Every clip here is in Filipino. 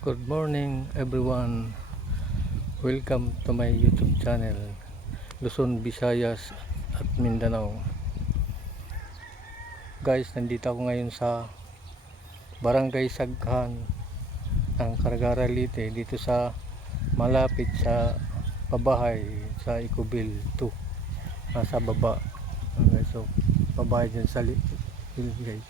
Good morning everyone. Welcome to my YouTube channel, Luzon, Visayas at Mindanao. Guys, nandito ako ngayon sa Barangay Saghan ng Cargara Leyte, dito sa malapit sa pabahay sa Ecobil 2. Nasa baba. Okay, so pabahay dyan sa hill, guys.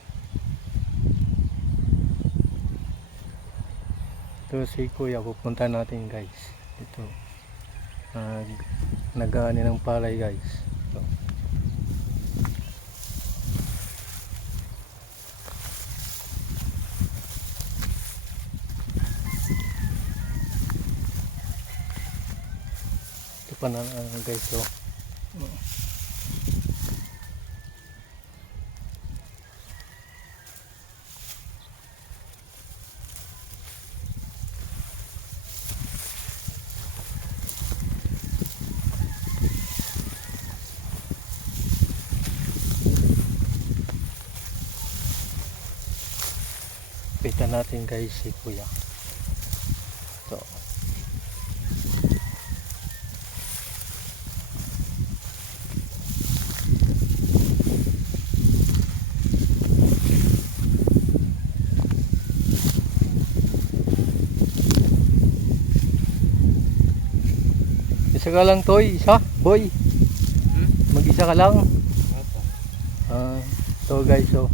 Ito si Kuya, pupunta natin guys. Ito nag-aani ng palay guys. Ito. Ito pa na guys. So kita natin guys si Kuya. Ito. Isa ka lang toy, isa, boy. Mag-isa ka lang. So guys, so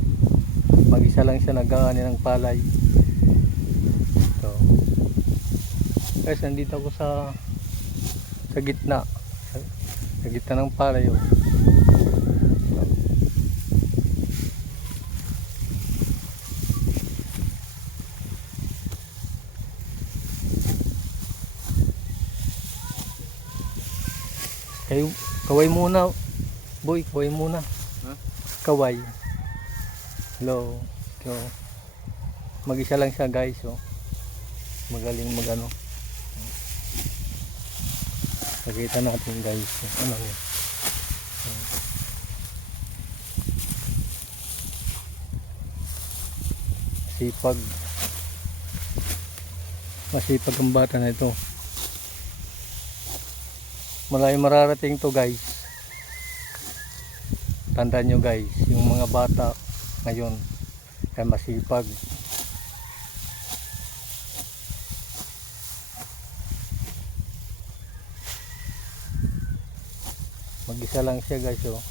mag-isa lang siya nag-aani ng palay. So guys, nandito ako sa gitna. Sa gitna ng palay. Oh. Kayo, kaway muna, boy, kaway muna. Kaway. Hello. So, mag-isa lang siya guys. So, magaling mag-ano. Nakita natin guys. Ano yun. Sipag. Masipag ang bata na ito. Malayo mararating to guys. Tandaan nyo guys, yung mga bata ngayon ay masipag. Mag-isa lang siya guys. Oh.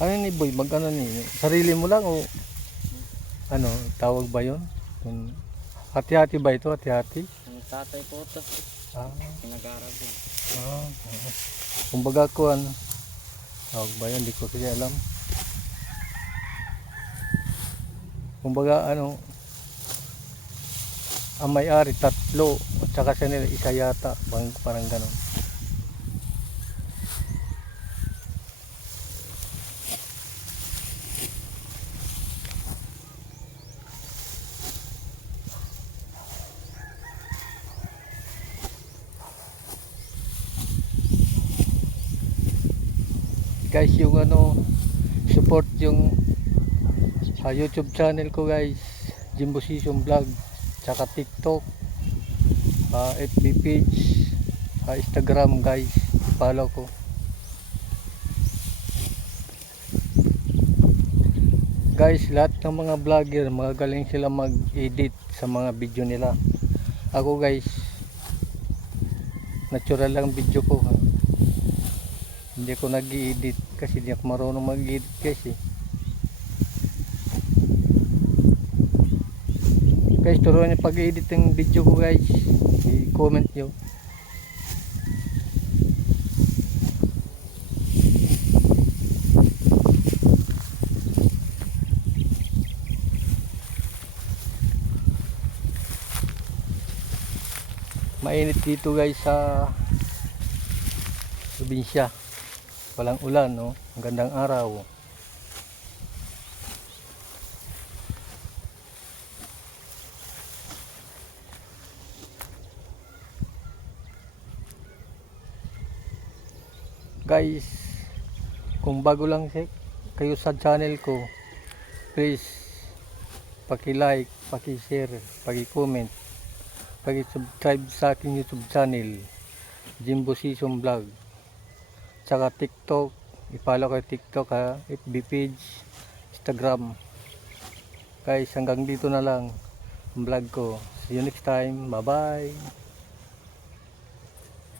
Ano ni boy, mag-ano ni? Sarili mo lang o ano, tawag ba yun? Hati-hati ba ito? Hati-hati? Ang tatay ko ito. Pinag-aaral yan. Kumbaga ko ano, tawag ba yun? Hindi ko kasi alam. Kumbaga ano, ang may-ari tatlo at saka siya nila isa yata, parang ganon. Guys, yung ano, support yung YouTube channel ko guys, Jimbo Season Vlog, tsaka TikTok, FB page, Instagram guys, follow ko. Guys, lahat ng mga vlogger magagaling sila mag-edit sa mga video nila. Ako guys, natural lang video ko. Hindi ko nag-i-edit kasi hindi ako marunong mag-edit guys eh. Guys, turuan niyo pag-edit ng video ko guys. I-comment niyo. Mainit dito guys sa probinsya. Walang ulan, no? Ang gandang araw. Guys, kung bago lang kayo sa channel ko, please paki-like, paki-share, paki-comment, paki-subscribe sa aking YouTube channel, Jimbo Season Vlog. Tsaka TikTok, i-follow ko TikTok ha, FB page, Instagram. Guys, hanggang dito na lang ang vlog ko. See you next time. Bye-bye.